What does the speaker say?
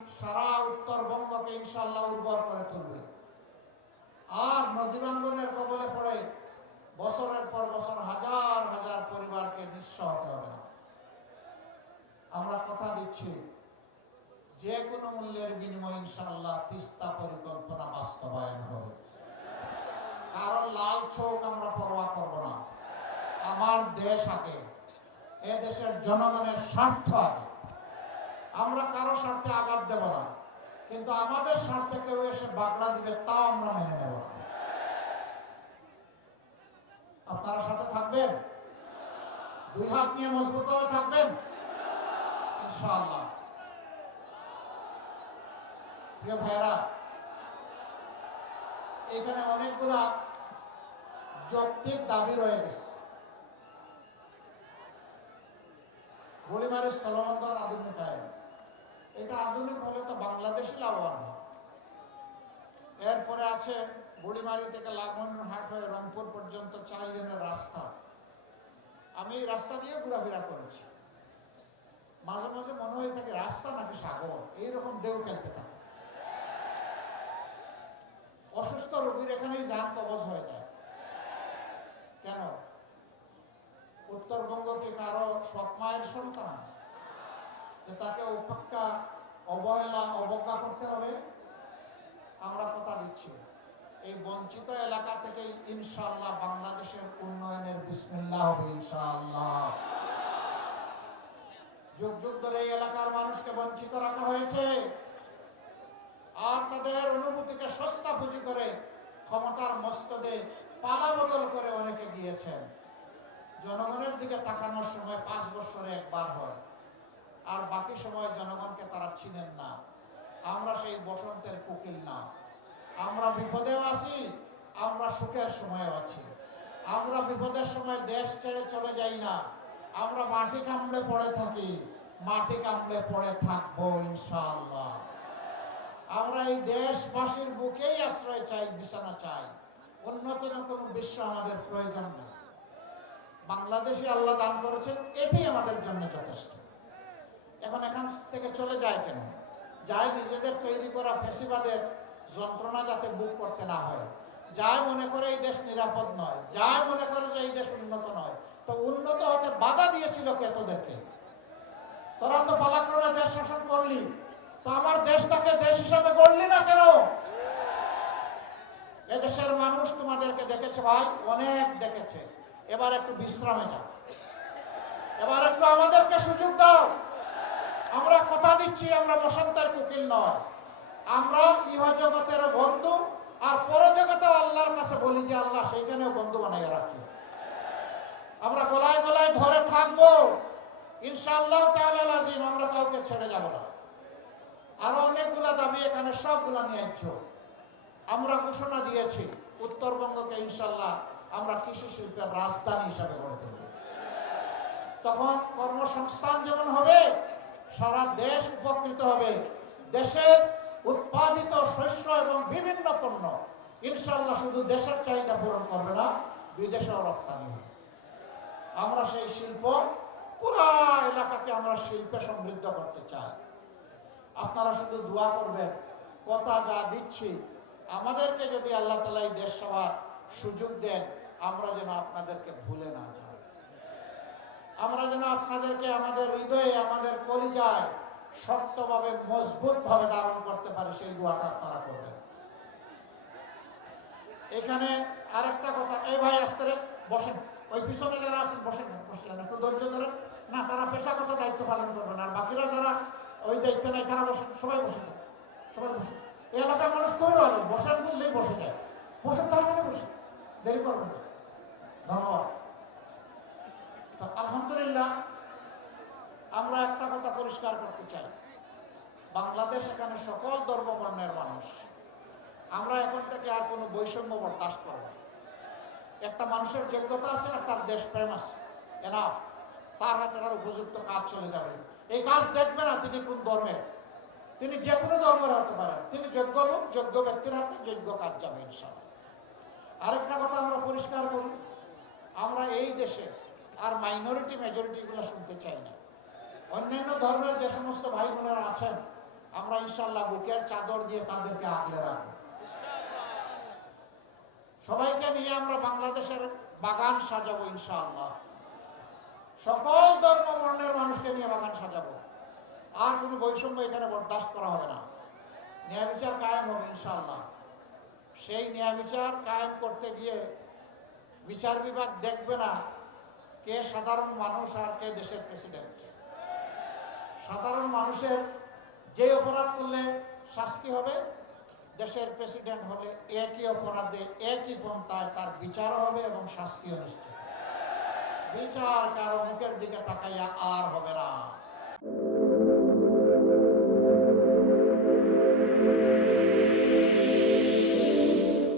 সারা উত্তরবঙ্গকে ইনশাআল্লাহ উর্বর করে তুলবে। আর নদী ভাঙ্গনের কবলে পড়ে বছরের পর বছর হাজার হাজার পরিবারকে নিঃস্ব হতে হবে না। আমরা কথা দিচ্ছি, যে কোনো মূল্যের বিনিময়ে ইনশাআল্লাহ তিস্তা পরিকল্পনা বাস্তবায়ন হবে। কারণ লাল চোখ আমরা পরোয়া করব না। আমার দেশ আগে, এ দেশের জনগণের স্বার্থ আগে। আমরা কারো স্বার্থে আঘাত দেব না, কিন্তু আমাদের স্বার্থে কেউ এসে বাগড়া দিবে তাও আমরা মেনে নেব না। আপনারা সাথে থাকবেন? দুই হাত নিয়ে মজবুত ভাবে থাকবেন ইনশাআল্লাহ। প্রিয় ভাইরা, এখানে অনেকগুলা যৌক্তিক দাবি রয়ে গেছে। বুড়িমারি স্থলবন্দর আধুনিকায়ন, এটা আধুনিক হলে তো বাংলাদেশই লাভবান। এরপরে আছে বুড়িমারি থেকে লালমনিরহাট হয়ে রংপুর পর্যন্ত 4 লেনের রাস্তা। আমি এই রাস্তা দিয়ে ঘোরাফেরা করেছি। মাঝে মাঝে মনে হয় থাকে রাস্তা নাকি সাগর, এইরকম ঢেউ খেলতে থাকে। অসুস্থ রোগীর এখানেই যান কবজ হয়ে যায়। কেন? উত্তরবঙ্গ কি কারো সৎ মায়ের সন্তান যে তাকে উপেক্ষা, অবহেলা, অবজ্ঞা করতে হবে? আমরা কথা দিচ্ছি, এই বঞ্চিত এলাকা থেকে ইনশাআল্লাহ বাংলাদেশের উন্নয়নের বিসমিল্লাহ হবে ইনশাআল্লাহ। যুগ যুগ ধরে এই এলাকার মানুষকে বঞ্চিত রাখা হয়েছে, আর তাদের অনুভূতিকে সস্তা পুঁজি করে ক্ষমতার মস্তদে পালা বদল করে অনেকে গিয়েছেন। জনগণের দিকে তাকানোর সময় 5 বছরে একবার হয়, আর বাকি সময় জনগণকে তারা চিনেন না। আমরা সেই বসন্তের কোকিল না। আমরা বিপদেও আছি, আমরা সুখের সময়ও আছি। আমরা বিপদের সময় দেশ ছেড়ে চলে যাই না। আমরা মাটি কামড়ে পড়ে থাকি, মাটি কামড়ে পড়ে থাকবো ইনশাআল্লাহ। আমরা এই দেশবাসীর বুকেই আশ্রয় চাই, বিছানা চাই। উন্নত কোনো বিশ্ব আমাদের প্রয়োজন নেই। বাংলাদেশে আল্লাহ দান করেছেন, এটি আমাদের জন্য যথেষ্ট। এখন এখান থেকে চলে যায় কেন? যায় নিজেদের তৈরি করা ফ্যাসিবাদের যন্ত্রণা যাতে বুক করতে না হয়। যায় মনে করে এই দেশ নিরাপদ নয়, যায় মনে করে যে এই দেশ উন্নত নয়। তো উন্নত হতে বাধা দিয়েছিল কে তোদেরকে? তোরা তো পালাক্রমে দেশ শাসন করলি, তো আমার দেশটাকে দেশ হিসাবে গড়লি না কেন? এদেশের মানুষ তোমাদেরকে দেখেছে ভাই, অনেক দেখেছে। এবার একটু বিশ্রামে যাও, এবার একটু আমাদেরকে সুযোগ দাও। আমরা কথা দিচ্ছি, আমরা বসন্তের কোকিল নয়। আমরা ইহ জগতের বন্ধু, আর পরজগতেও আল্লাহর কাছে বলি যে আল্লাহ সেইখানেও বন্ধু বানাইয়া রাখি। আমরা গলায় গলায় ধরে থাকবো ইনশাআল্লাহ তাআলা লাজিম। আমরা কাউকে ছেড়ে যাব না। আরো অনেকগুলা দাবি এখানে, সবগুলা ন্যায্য। আমরা ঘোষণা দিয়েছি উত্তরবঙ্গকে ইনশাআল্লাহ আমরা কৃষি শিল্পের রাজধানী হিসাবে গড়ে তুলব। তখন কর্মসংস্থান যেমন হবে, সারা দেশ উপকৃত হবে। দেশের উৎপাদিত শস্য এবং বিভিন্ন পণ্য ইনশাআল্লাহ শুধু দেশের চাহিদা পূরণ করবে না, বিদেশেও রপ্তানি হবে। আমরা সেই শিল্প, পুরা এলাকাকে আমরা শিল্পে সমৃদ্ধ করতে চাই। আপনারা শুধু দোয়া করবেন। কথা যা দিচ্ছি, আমাদেরকে যদি আল্লাহ তাআলা এই দেশ সেবার সুযোগ দেন, আমরা যেন আপনাদেরকে ভুলে না যাই। আমরা যেন আপনাদেরকে আমাদের হৃদয়ে, আমাদের কলিজায় শক্তভাবে, মজবুত ভাবে ধারণ করতে পারি, সেই দোয়াটা আপনারা করবেন। এখানে আরেকটা কথা, এই ভাই আস্তে বসেন, ওই পিছনে যারা আছেন বসেন, বসলেন একটু ধৈর্য ধরে। না, তারা পেশাগত দায়িত্ব পালন করবেন, আর বাকিরা যারা ওই দায়িত্ব নেই তারা বসেন। সবাই বসে, সবাই বসে। এই এলাকার মানুষ খুবই ভালো, বসেন বললেই বসে যায়। বসেন, তাড়াতাড়ি বসে, দেরি করবেন না। ধন্যবাদ। তো আলহামদুলিল্লাহ, আমরা একটা কথা পরিষ্কার করতে চাই, বাংলাদেশ এখানে সকল ধর্ম বর্ণের মানুষ। আমরা এখন থেকে আর কোনো বৈষম্য বরদাস্ত করব না। একটা মানুষের যোগ্যতা আছে আর তার দেশপ্রেম আছে, এনাফ। তার হাতে তার উপযুক্ত কাজ চলে যাবে। এই কাজ দেখবে না তিনি কোন ধর্মের, তিনি যে কোনো ধর্মের হতে পারেন। তিনি যোগ্য লোক, যোগ্য ব্যক্তির হাতে যোগ্য কাজ যাবে ইনশাআল্লাহ। আরেকটা কথা আমরা পরিষ্কার করি, আমরা এই দেশে আর মাইনরিটি মেজরিটি গুলো শুনতে চাই না। অন্যান্য ধর্মের যে সমস্ত ভাই বোনেরা আছেন, আমরা ইনশাআল্লাহ বুকের চাদর দিয়ে তাদেরকে আগলে রাখবো। সবাইকে নিয়ে আমরা বাংলাদেশের বাগান সাজাবো ইনশাআল্লাহ। সকল ধর্ম বর্ণের মানুষকে নিয়ে বাগান সাজাবো। আর কোনো বৈষম্য এখানে বরদাস্ত করা হবে না। ন্যায় বিচার কায়েম হবে ইনশাআল্লাহ। সেই ন্যায় বিচার কায়েম করতে গিয়ে বিচার বিভাগ দেখবে না কে সাধারণ মানুষ আর কে দেশের প্রেসিডেন্ট। সাধারণ মানুষের যে অপরাধ করলে শাস্তি হবে, দেশের প্রেসিডেন্ট হলে একই অপরাধে একই পন্থায় তার বিচারও হবে এবং শাস্তিও নিশ্চিত। বিচার কারো মুখের দিকে তাকাইয়া আর হবে না।